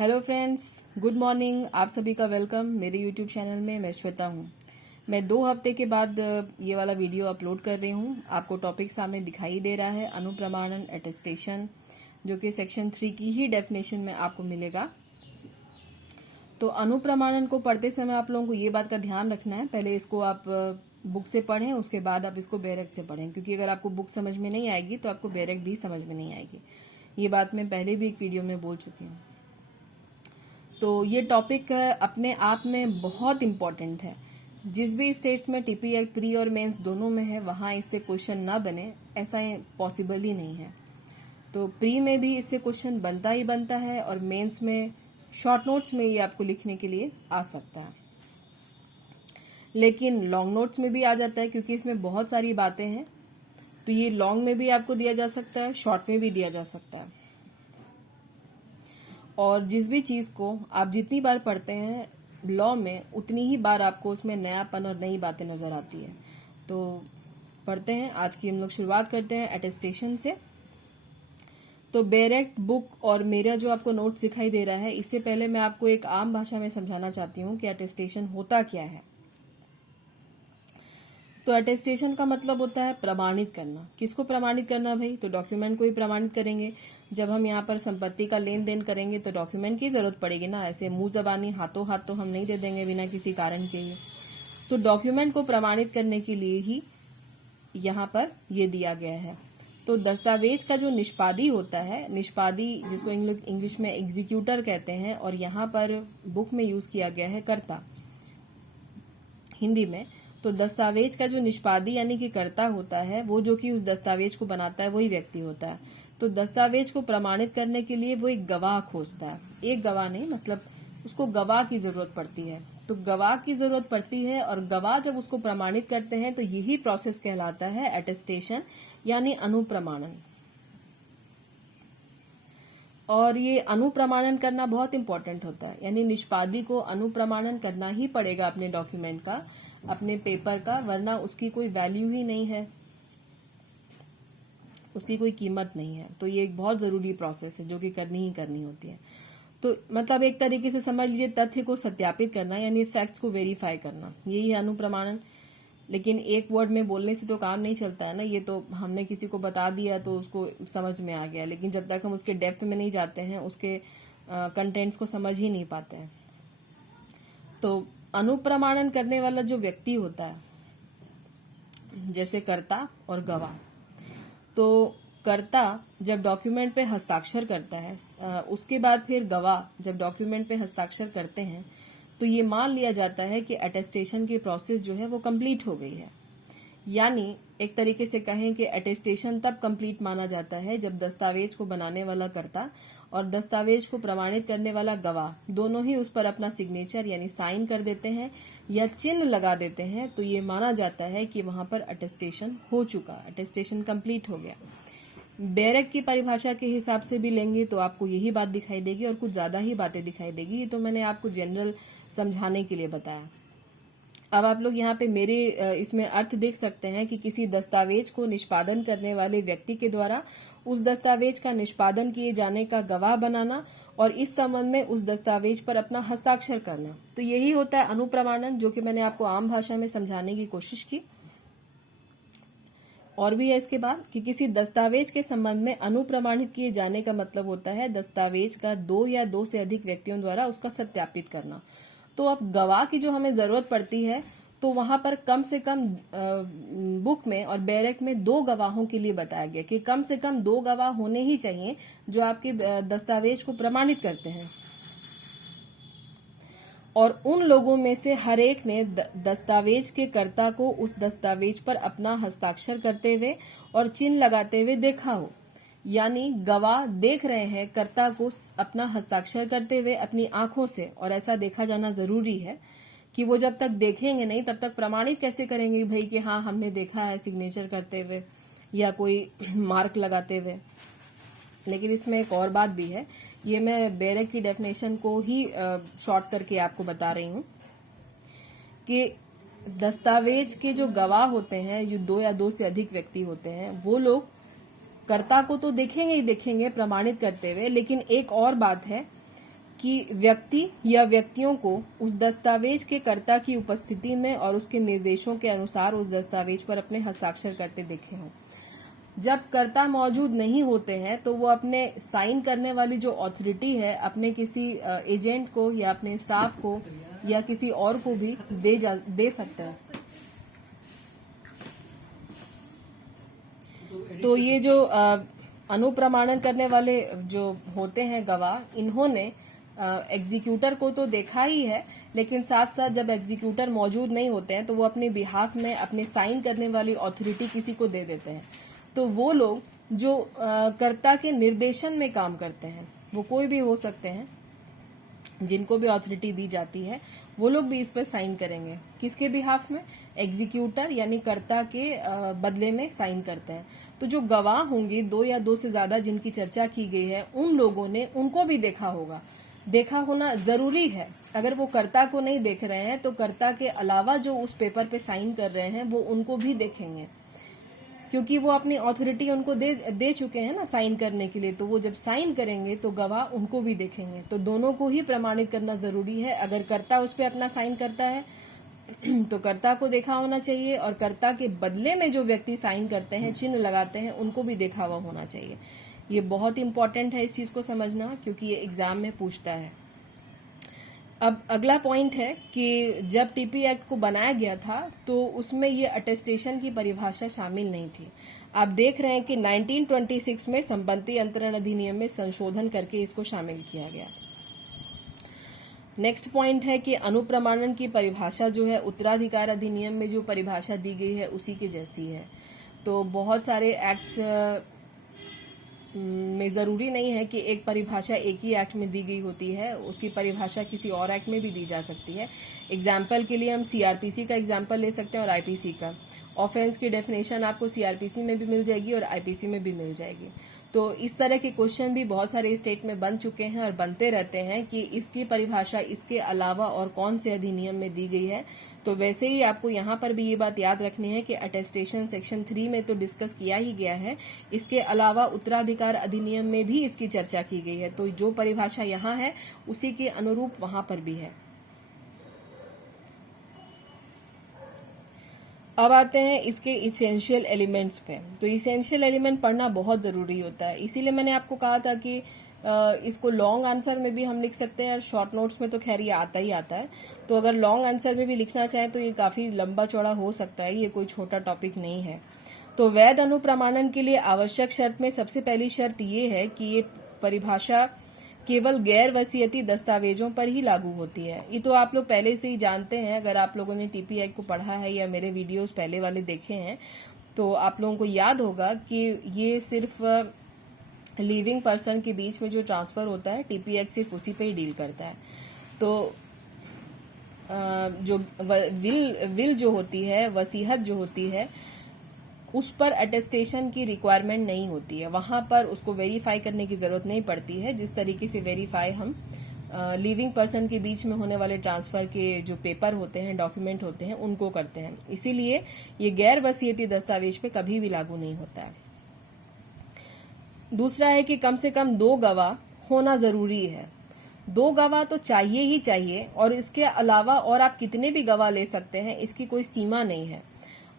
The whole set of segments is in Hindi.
Hello friends, good morning. आप सभी का वेलकम मेरे यूट्यूब चैनल में। मैं श्वेता हूँ। मैं 2 हफ्ते के बाद ये वाला वीडियो अपलोड कर रही हूँ। आपको टॉपिक सामने दिखाई दे रहा है, अनुप्रमाणन अटेस्टेशन, जो कि सेक्शन 3 की ही डेफिनेशन में आपको मिलेगा। तो अनुप्रमाणन को पढ़ते समय आप लोगों को ये बात का ध्यान रखना है, पहले इसको आप बुक से पढ़ें, उसके बाद आप इसको बैरक से पढ़ें, क्योंकि अगर आपको बुक समझ में नहीं आएगी तो आपको बैरक भी समझ में नहीं आएगी। ये बात मैं पहले भी एक वीडियो में बोल चुकी हूँ। तो ये टॉपिक अपने आप में बहुत इम्पोर्टेंट है। जिस भी स्टेट्स में टीपीआई प्री और मेंस दोनों में है, वहां इससे क्वेश्चन ना बने ऐसा पॉसिबल ही नहीं है। तो प्री में भी इससे क्वेश्चन बनता ही बनता है, और मेंस में शॉर्ट नोट्स में ये आपको लिखने के लिए आ सकता है। लेकिन लॉन्ग नोट्स में भी आ जाता है, क्योंकि इसमें बहुत सारी बातें हैं। तो ये लॉन्ग में भी आपको दिया जा सकता है, शॉर्ट में भी दिया जा सकता है। और जिस भी चीज को आप जितनी बार पढ़ते हैं लॉ में, उतनी ही बार आपको उसमें नयापन और नई बातें नजर आती है। तो पढ़ते हैं। आज की हम लोग शुरुआत करते हैं अटेस्टेशन से। तो बैरक बुक और मेरा जो आपको नोट्स दिखाई दे रहा है, इससे पहले मैं आपको एक आम भाषा में समझाना चाहती हूँ कि अटेस्टेशन होता क्या है। तो अटेस्टेशन का मतलब होता है प्रमाणित करना। किसको प्रमाणित करना भाई? तो डॉक्यूमेंट को ही प्रमाणित करेंगे। जब हम यहाँ पर संपत्ति का लेन देन करेंगे तो डॉक्यूमेंट की जरूरत पड़ेगी ना। ऐसे मुंह जबानी हाथों हाथ तो हम नहीं दे देंगे बिना किसी कारण के लिए। तो डॉक्यूमेंट को प्रमाणित करने के लिए ही यहाँ पर ये दिया गया है। तो दस्तावेज का जो निष्पादी होता है, निष्पादी जिसको इंग्लिश में एग्जीक्यूटर कहते हैं, और यहाँ पर बुक में यूज किया गया है कर्ता हिंदी में। तो दस्तावेज का जो निष्पादी यानी कि कर्ता होता है, वो जो कि उस दस्तावेज को बनाता है वही व्यक्ति होता है। तो दस्तावेज को प्रमाणित करने के लिए वो एक गवाह खोजता है। एक गवाह नहीं, मतलब उसको गवाह की जरूरत पड़ती है। तो गवाह की जरूरत पड़ती है, और गवाह जब उसको प्रमाणित करते हैं तो यही प्रोसेस कहलाता है अटेस्टेशन यानी अनुप्रमाणन। और ये अनुप्रमाणन करना बहुत इंपॉर्टेंट होता है, यानी निष्पादी को अनुप्रमाणन करना ही पड़ेगा अपने डॉक्यूमेंट का, अपने पेपर का, वरना उसकी कोई वैल्यू ही नहीं है, उसकी कोई कीमत नहीं है। तो ये एक बहुत जरूरी प्रोसेस है जो कि करनी ही करनी होती है। तो मतलब एक तरीके से समझ लीजिए, तथ्य को सत्यापित करना यानी फैक्ट्स को वेरीफाई करना, यही है अनुप्रमाणन। लेकिन एक वर्ड में बोलने से तो काम नहीं चलता है ना। ये तो हमने किसी को बता दिया तो उसको समझ में आ गया, लेकिन जब तक हम उसके डेप्थ में नहीं जाते हैं, उसके कंटेंट्स को समझ ही नहीं पाते हैं। तो अनुप्रमाणन करने वाला जो व्यक्ति होता है, जैसे कर्ता और गवाह। तो कर्ता जब डॉक्यूमेंट पे हस्ताक्षर करता है, उसके बाद फिर गवाह जब डॉक्यूमेंट पे हस्ताक्षर करते हैं, तो ये मान लिया जाता है कि अटेस्टेशन की प्रोसेस जो है वो कंप्लीट हो गई है। यानी एक तरीके से कहें कि अटेस्टेशन तब कंप्लीट माना जाता है जब दस्तावेज को बनाने वाला कर्ता और दस्तावेज को प्रमाणित करने वाला गवाह दोनों ही उस पर अपना सिग्नेचर यानी साइन कर देते हैं या चिन्ह लगा देते हैं। तो ये माना जाता है कि वहां पर अटेस्टेशन हो चुका, अटेस्टेशन कंप्लीट हो गया। बैरक की परिभाषा के हिसाब से भी लेंगे तो आपको यही बात दिखाई देगी, और कुछ ज्यादा ही बातें दिखाई देगी। ये तो मैंने आपको जनरल समझाने के लिए बताया। अब आप लोग यहाँ पे मेरे इसमें अर्थ देख सकते हैं कि किसी दस्तावेज को निष्पादन करने वाले व्यक्ति के द्वारा उस दस्तावेज का निष्पादन किए जाने का गवाह बनाना, और इस संबंध में उस दस्तावेज पर अपना हस्ताक्षर करना। तो यही होता है अनुप्रमाणन, जो कि मैंने आपको आम भाषा में समझाने की कोशिश की। और भी है इसके बाद कि किसी दस्तावेज के संबंध में अनुप्रमाणित किए जाने का मतलब होता है दस्तावेज का 2 या 2 से अधिक व्यक्तियों द्वारा उसका सत्यापित करना। तो अब गवाह की जो हमें जरूरत पड़ती है, तो वहां पर कम से कम बुक में और बैरक में 2 गवाहों के लिए बताया गया कि कम से कम 2 गवाह होने ही चाहिए जो आपके दस्तावेज को प्रमाणित करते हैं। और उन लोगों में से हर एक ने दस्तावेज के कर्ता को उस दस्तावेज पर अपना हस्ताक्षर करते हुए और चिन्ह लगाते हुए देखा हो। यानी गवाह देख रहे हैं कर्ता को अपना हस्ताक्षर करते हुए अपनी आंखों से, और ऐसा देखा जाना जरूरी है कि वो जब तक देखेंगे नहीं तब तक प्रमाणित कैसे करेंगे भाई कि हाँ हमने देखा है सिग्नेचर करते हुए या कोई मार्क लगाते हुए। लेकिन इसमें एक और बात भी है, ये मैं बैरक की डेफिनेशन को ही शॉर्ट करके आपको बता रही हूँ कि दस्तावेज के जो गवाह होते हैं, जो 2 या 2 से अधिक व्यक्ति होते हैं, वो लोग कर्ता को तो देखेंगे ही देखेंगे प्रमाणित करते हुए। लेकिन एक और बात है कि व्यक्ति या व्यक्तियों को उस दस्तावेज के कर्ता की उपस्थिति में और उसके निर्देशों के अनुसार उस दस्तावेज पर अपने हस्ताक्षर करते देखे हों। जब कर्ता मौजूद नहीं होते हैं तो वो अपने साइन करने वाली जो अथॉरिटी है अपने किसी एजेंट को या अपने स्टाफ को या किसी और को भी दे सकते हैं। तो ये जो अनुप्रमाणन करने वाले जो होते हैं गवाह, इन्होंने एग्जीक्यूटर को तो देखा ही है, लेकिन साथ साथ जब एग्जीक्यूटर मौजूद नहीं होते हैं तो वो अपने बिहाफ में अपने साइन करने वाली अथॉरिटी किसी को दे देते हैं। तो वो लोग जो कर्ता के निर्देशन में काम करते हैं, वो कोई भी हो सकते हैं, जिनको भी अथॉरिटी दी जाती है, वो लोग भी इस पर साइन करेंगे। किसके बिहाफ में? एग्जीक्यूटर यानी कर्ता के बदले में साइन करते हैं। तो जो गवाह होंगे, दो या दो से ज्यादा जिनकी चर्चा की गई है, उन लोगों ने उनको भी देखा होगा। देखा होना जरूरी है। अगर वो कर्ता को नहीं देख रहे हैं तो कर्ता के अलावा जो उस पेपर पे साइन कर रहे हैं वो उनको भी देखेंगे, क्योंकि वो अपनी अथॉरिटी उनको दे चुके हैं ना साइन करने के लिए। तो वो जब साइन करेंगे तो गवाह उनको भी देखेंगे। तो दोनों को ही प्रमाणित करना जरूरी है। अगर कर्ता उस पर अपना साइन करता है तो कर्ता को देखा होना चाहिए, और कर्ता के बदले में जो व्यक्ति साइन करते हैं, चिन्ह लगाते हैं, उनको भी देखा हुआ होना चाहिए। ये बहुत इंपॉर्टेंट है इस चीज को समझना, क्योंकि ये एग्जाम में पूछता है। अब अगला पॉइंट है कि जब टीपी एक्ट को बनाया गया था तो उसमें ये अटेस्टेशन की परिभाषा शामिल नहीं थी। आप देख रहे हैं कि 1926 में संपत्ति अंतरण अधिनियम में संशोधन करके इसको शामिल किया गया। नेक्स्ट पॉइंट है कि अनुप्रमाणन की परिभाषा जो है उत्तराधिकार अधिनियम में जो परिभाषा दी गई है उसी के जैसी है। तो बहुत सारे एक्ट्स में जरूरी नहीं है कि एक परिभाषा एक ही एक्ट में दी गई होती है, उसकी परिभाषा किसी और एक्ट में भी दी जा सकती है। एग्जाम्पल के लिए हम सीआरपीसी का एग्जाम्पल ले सकते हैं और आईपीसी का। ऑफेंस की डेफिनेशन आपको सीआरपीसी में भी मिल जाएगी और आईपीसी में भी मिल जाएगी। तो इस तरह के क्वेश्चन भी बहुत सारे स्टेट में बन चुके हैं और बनते रहते हैं कि इसकी परिभाषा इसके अलावा और कौन से अधिनियम में दी गई है। तो वैसे ही आपको यहाँ पर भी ये बात याद रखनी है कि अटेस्टेशन सेक्शन 3 में तो डिस्कस किया ही गया है, इसके अलावा उत्तराधिकार अधिनियम में भी इसकी चर्चा की गई है। तो जो परिभाषा यहाँ है उसी के अनुरूप वहां पर भी है। अब आते हैं इसके इसेंशियल एलिमेंट्स पे। तो इसेंशियल एलिमेंट पढ़ना बहुत जरूरी होता है, इसीलिए मैंने आपको कहा था कि इसको लॉन्ग आंसर में भी हम लिख सकते हैं और शॉर्ट नोट्स में तो खैर ये आता ही आता है। तो अगर लॉन्ग आंसर में भी लिखना चाहें तो ये काफी लंबा चौड़ा हो सकता है, ये कोई छोटा टॉपिक नहीं है। तो वैध अनुप्रमाणन के लिए आवश्यक शर्त में सबसे पहली शर्त ये है कि ये परिभाषा केवल गैर वसीयती दस्तावेजों पर ही लागू होती है। ये तो आप लोग पहले से ही जानते हैं, अगर आप लोगों ने टीपीआई को पढ़ा है या मेरे वीडियोस पहले वाले देखे हैं तो आप लोगों को याद होगा कि ये सिर्फ लिविंग पर्सन के बीच में जो ट्रांसफर होता है, टीपीआई सिर्फ उसी पे ही डील करता है। तो जो विल जो होती है, वसीहत जो होती है, उस पर अटेस्टेशन की रिक्वायरमेंट नहीं होती है। वहां पर उसको वेरीफाई करने की जरूरत नहीं पड़ती है, जिस तरीके से वेरीफाई हम लिविंग पर्सन के बीच में होने वाले ट्रांसफर के जो पेपर होते हैं, डॉक्यूमेंट होते हैं, उनको करते हैं। इसीलिए ये गैर वसीयती दस्तावेज पे कभी भी लागू नहीं होता है। दूसरा है कि कम से कम 2 गवाह होना जरूरी है। 2 गवाह तो चाहिए ही चाहिए, और इसके अलावा और आप कितने भी गवाह ले सकते हैं, इसकी कोई सीमा नहीं है।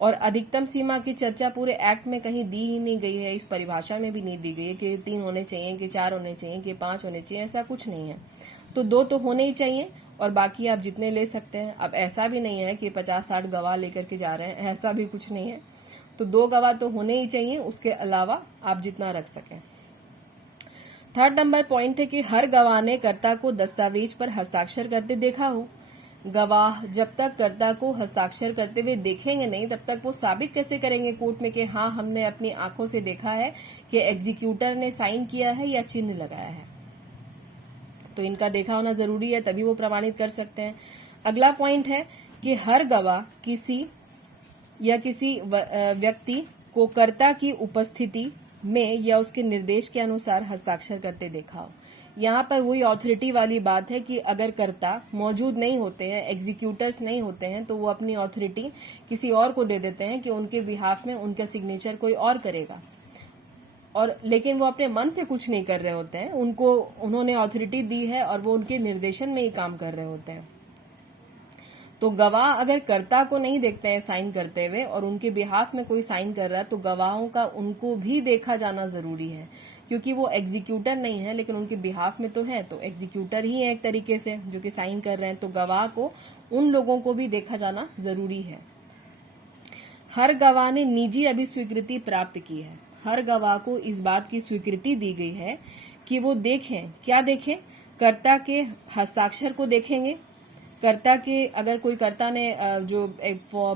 और अधिकतम सीमा की चर्चा पूरे एक्ट में कहीं दी ही नहीं गई है, इस परिभाषा में भी नहीं दी गई है कि 3 होने चाहिए, कि 4 होने चाहिए, कि 5 होने चाहिए, ऐसा कुछ नहीं है। तो 2 तो होने ही चाहिए और बाकी आप जितने ले सकते हैं। अब ऐसा भी नहीं है कि 50-60 गवाह लेकर के जा रहे हैं, ऐसा भी कुछ नहीं है। तो 2 गवाह तो होने ही चाहिए, उसके अलावा आप जितना रख सकें। थर्ड नंबर पॉइंट है कि हर गवाह ने कर्ता को दस्तावेज पर हस्ताक्षर करते देखा हो। गवाह जब तक कर्ता को हस्ताक्षर करते हुए देखेंगे नहीं, तब तक वो साबित कैसे करेंगे कोर्ट में कि हाँ, हमने अपनी आंखों से देखा है कि एग्जीक्यूटर ने साइन किया है या चिन्ह लगाया है। तो इनका देखा होना जरूरी है, तभी वो प्रमाणित कर सकते हैं। अगला पॉइंट है कि हर गवाह किसी व्यक्ति को कर्ता की उपस्थिति में या उसके निर्देश के अनुसार हस्ताक्षर करते देखा हो। यहाँ पर वही ऑथोरिटी वाली बात है कि अगर कर्ता मौजूद नहीं होते हैं, एग्जीक्यूटर्स नहीं होते हैं, तो वो अपनी ऑथोरिटी किसी और को दे देते हैं कि उनके बिहाफ में उनका सिग्नेचर कोई और करेगा। और लेकिन वो अपने मन से कुछ नहीं कर रहे होते हैं, उनको उन्होंने अथॉरिटी दी है और वो उनके निर्देशन में ही काम कर रहे होते हैं। तो गवाह अगर कर्ता को नहीं देखते हैं साइन करते हुए और उनके बिहाफ में कोई साइन कर रहा है, तो गवाहों का उनको भी देखा जाना जरूरी है, क्योंकि वो एग्जीक्यूटर नहीं है लेकिन उनके बिहाफ में तो है, तो एग्जीक्यूटर ही है एक तरीके से जो कि साइन कर रहे हैं, तो गवाह को उन लोगों को भी देखा जाना जरूरी है। हर गवाह ने निजी अभिस्वीकृति प्राप्त की है। हर गवाह को इस बात की स्वीकृति दी गई है कि वो देखें, क्या देखें, कर्ता के हस्ताक्षर को देखेंगे, कर्ता के, अगर कोई कर्ता ने जो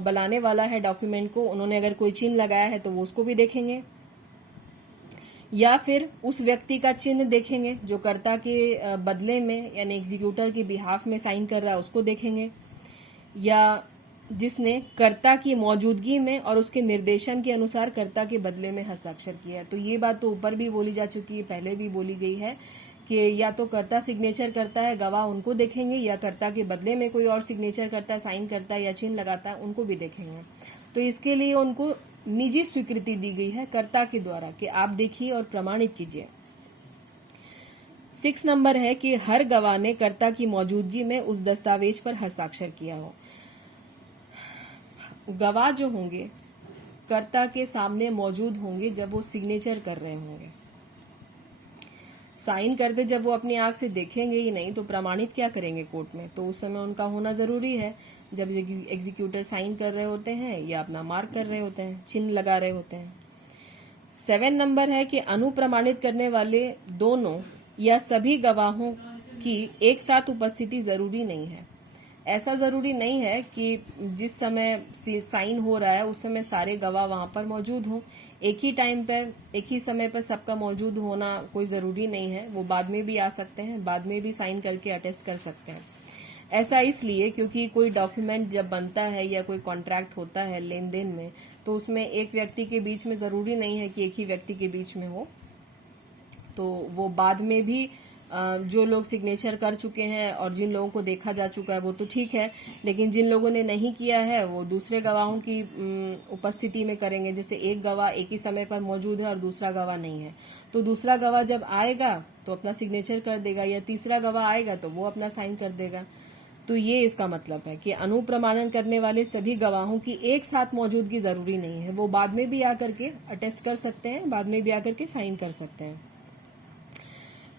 बनाने वाला है डॉक्यूमेंट को, उन्होंने अगर कोई चिन्ह लगाया है तो वो उसको भी देखेंगे, या फिर उस व्यक्ति का चिन्ह देखेंगे जो कर्ता के बदले में यानी एग्जीक्यूटर के बिहाफ में साइन कर रहा है उसको देखेंगे, या जिसने कर्ता की मौजूदगी में और उसके निर्देशन के अनुसार कर्ता के बदले में हस्ताक्षर किया है। तो ये बात तो ऊपर भी बोली जा चुकी है, पहले भी बोली गई है कि या तो कर्ता सिग्नेचर करता है, गवाह उनको देखेंगे, या कर्ता के बदले में कोई और सिग्नेचर करता है, साइन करता है या चिन्ह लगाता है, उनको भी देखेंगे। तो इसके लिए उनको निजी स्वीकृति दी गई है कर्ता के द्वारा कि आप देखिए और प्रमाणित कीजिए। 6 नंबर है कि हर गवाह ने कर्ता की मौजूदगी में उस दस्तावेज पर हस्ताक्षर किया हो। गवाह जो होंगे कर्ता के सामने मौजूद होंगे जब वो सिग्नेचर कर रहे होंगे। साइन करते जब वो अपनी आंख से देखेंगे ही नहीं तो प्रमाणित क्या करेंगे कोर्ट में, तो उस समय उनका होना जरूरी है जब एग्जीक्यूटर साइन कर रहे होते हैं या अपना मार्क कर रहे होते हैं, चिन्ह लगा रहे होते हैं। 7 नंबर है कि अनुप्रमाणित करने वाले दोनों या सभी गवाहों की एक साथ उपस्थिति जरूरी नहीं है। ऐसा जरूरी नहीं है कि जिस समय साइन हो रहा है उस समय सारे गवाह वहां पर मौजूद हों। एक ही टाइम पर, एक ही समय पर सबका मौजूद होना कोई जरूरी नहीं है, वो बाद में भी आ सकते हैं, बाद में भी साइन करके अटेस्ट कर सकते हैं। ऐसा इसलिए क्योंकि कोई डॉक्यूमेंट जब बनता है या कोई कॉन्ट्रैक्ट होता है लेन देन में, तो उसमें एक व्यक्ति के बीच में जरूरी नहीं है कि एक ही व्यक्ति के बीच में हो, तो वो बाद में भी जो लोग सिग्नेचर कर चुके हैं और जिन लोगों को देखा जा चुका है वो तो ठीक है, लेकिन जिन लोगों ने नहीं किया है वो दूसरे गवाहों की उपस्थिति में करेंगे। जैसे एक गवाह एक ही समय पर मौजूद है और दूसरा गवाह नहीं है, तो दूसरा गवाह जब आएगा तो अपना सिग्नेचर कर देगा, या तीसरा गवाह आएगा तो वो अपना साइन कर देगा। तो ये इसका मतलब है कि अनुप्रमाणन करने वाले सभी गवाहों की एक साथ मौजूदगी जरूरी नहीं है, वो बाद में भी आकर के अटेस्ट कर सकते हैं, बाद में भी आकर के साइन कर सकते हैं।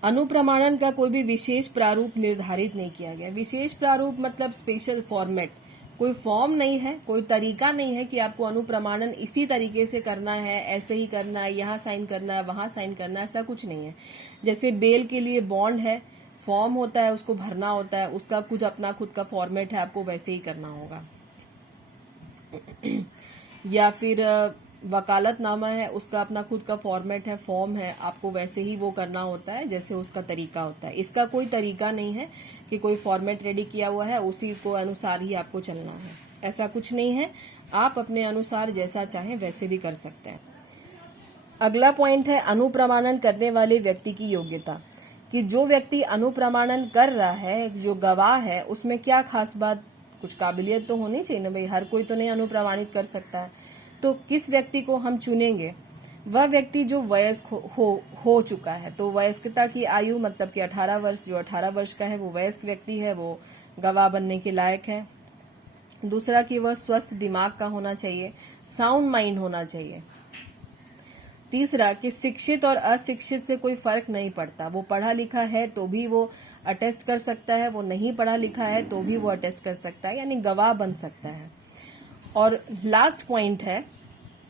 अनुप्रमाणन का कोई भी विशेष प्रारूप निर्धारित नहीं किया गया। विशेष प्रारूप मतलब स्पेशल फॉर्मेट, कोई फॉर्म नहीं है, कोई तरीका नहीं है कि आपको अनुप्रमाणन इसी तरीके से करना है, ऐसे ही करना है, यहाँ साइन करना है, वहां साइन करना है, ऐसा कुछ नहीं है। जैसे बेल के लिए बॉन्ड है, फॉर्म होता है, उसको भरना होता है, उसका कुछ अपना खुद का फॉर्मेट है, आपको वैसे ही करना होगा। या फिर वकालतनामा है, उसका अपना खुद का फॉर्मेट है, फॉर्म है, आपको वैसे ही वो करना होता है जैसे उसका तरीका होता है। इसका कोई तरीका नहीं है कि कोई फॉर्मेट रेडी किया हुआ है उसी को अनुसार ही आपको चलना है, ऐसा कुछ नहीं है। आप अपने अनुसार जैसा चाहें वैसे भी कर सकते हैं। अगला पॉइंट है अनुप्रमाणन करने वाले व्यक्ति की योग्यता, कि जो व्यक्ति अनुप्रमाणन कर रहा है, जो गवाह है, उसमें क्या खास बात, कुछ काबिलियत तो होनी चाहिए ना भाई, हर कोई तो नहीं अनुप्रमाणित कर सकता है। तो किस व्यक्ति को हम चुनेंगे, वह व्यक्ति जो वयस्क हो चुका है। तो वयस्कता की आयु मतलब कि 18 वर्ष, जो 18 वर्ष का है वो वयस्क व्यक्ति है, वो गवाह बनने के लायक है। दूसरा कि वह स्वस्थ दिमाग का होना चाहिए, साउंड माइंड होना चाहिए। तीसरा कि शिक्षित और अशिक्षित से कोई फर्क नहीं पड़ता, वो पढ़ा लिखा है तो भी वो अटेस्ट कर सकता है, वो नहीं पढ़ा लिखा है तो भी वो अटेस्ट कर सकता है, यानी गवाह बन सकता है। और लास्ट पॉइंट है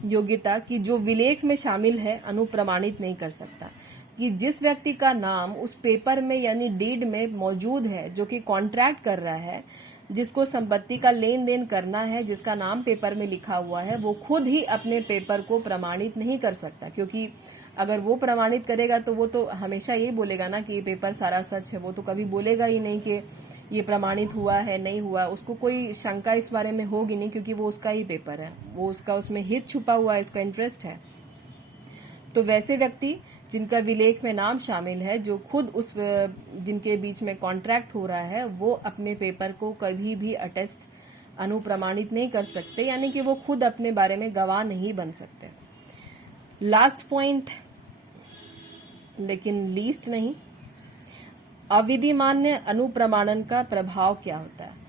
योग्यता, कि जो विलेख में शामिल है अनुप्रमाणित नहीं कर सकता, कि जिस व्यक्ति का नाम उस पेपर में यानी डीड में मौजूद है, जो कि कॉन्ट्रैक्ट कर रहा है, जिसको संपत्ति का लेन देन करना है, जिसका नाम पेपर में लिखा हुआ है, वो खुद ही अपने पेपर को प्रमाणित नहीं कर सकता। क्योंकि अगर वो प्रमाणित करेगा तो वो तो हमेशा यही बोलेगा ना कि ये पेपर सारा सच है, वो तो कभी बोलेगा ही नहीं कि ये प्रमाणित हुआ है नहीं हुआ, उसको कोई शंका इस बारे में होगी नहीं, क्योंकि वो उसका ही पेपर है, वो उसका उसमें हित छुपा हुआ है, इसका इंटरेस्ट है। तो वैसे व्यक्ति जिनका विलेख में नाम शामिल है, जो खुद उस जिनके बीच में कॉन्ट्रैक्ट हो रहा है, वो अपने पेपर को कभी भी अटेस्ट अनुप्रमाणित नहीं कर सकते, यानी कि वो खुद अपने बारे में गवाह नहीं बन सकते। लास्ट पॉइंट लेकिन लीस्ट नहीं। अविधिमान्य अनुप्रमाणन का प्रभाव क्या होता है?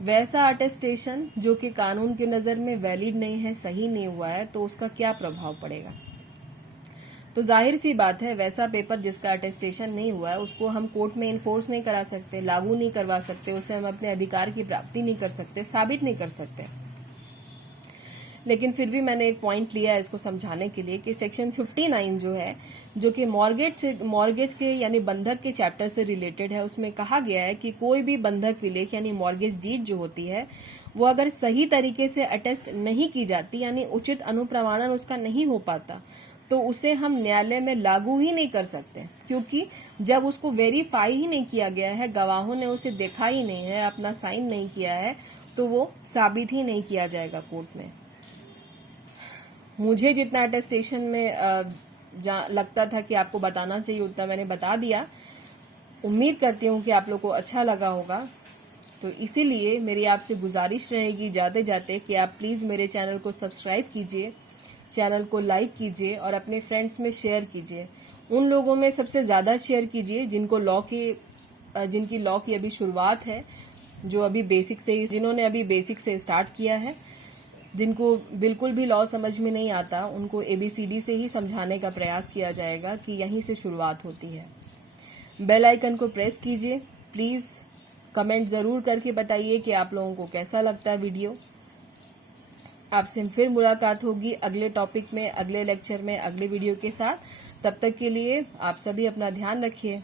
वैसा अटेस्टेशन जो कि कानून की नजर में वैलिड नहीं है, सही नहीं हुआ है, तो उसका क्या प्रभाव पड़ेगा? तो जाहिर सी बात है, वैसा पेपर जिसका अटेस्टेशन नहीं हुआ है उसको हम कोर्ट में इन्फोर्स नहीं करा सकते, लागू नहीं करवा सकते, उससे हम अपने अधिकार की प्राप्ति नहीं कर सकते, साबित नहीं कर सकते। लेकिन फिर भी मैंने एक पॉइंट लिया है इसको समझाने के लिए कि सेक्शन 59 जो है, जो कि मॉर्गेज के यानी बंधक के चैप्टर से रिलेटेड है, उसमें कहा गया है कि कोई भी बंधक विलेख यानी मॉर्गेज डीड जो होती है वो अगर सही तरीके से अटेस्ट नहीं की जाती यानी उचित अनुप्रमाणन उसका नहीं हो पाता, तो उसे हम न्यायालय में लागू ही नहीं कर सकते, क्योंकि जब उसको वेरीफाई ही नहीं किया गया है, गवाहों ने उसे देखा ही नहीं है, अपना साइन नहीं किया है, तो वो साबित ही नहीं किया जाएगा कोर्ट में। मुझे जितना अटेस्टेशन में लगता था कि आपको बताना चाहिए उतना मैंने बता दिया। उम्मीद करती हूँ कि आप लोग को अच्छा लगा होगा। तो इसीलिए मेरी आपसे गुजारिश रहेगी जाते जाते कि आप प्लीज मेरे चैनल को सब्सक्राइब कीजिए, चैनल को लाइक कीजिए और अपने फ्रेंड्स में शेयर कीजिए। उन लोगों में सबसे ज्यादा शेयर कीजिए जिनकी लॉ की अभी शुरुआत है, जो अभी जिन्होंने अभी बेसिक से स्टार्ट किया है, जिनको बिल्कुल भी लॉ समझ में नहीं आता, उनको ABCD से ही समझाने का प्रयास किया जाएगा कि यहीं से शुरुआत होती है। बेल आइकन को प्रेस कीजिए। प्लीज कमेंट जरूर करके बताइए कि आप लोगों को कैसा लगता है वीडियो। आपसे फिर मुलाकात होगी अगले टॉपिक में, अगले लेक्चर में, अगले वीडियो के साथ। तब तक के लिए आप सभी अपना ध्यान रखिए।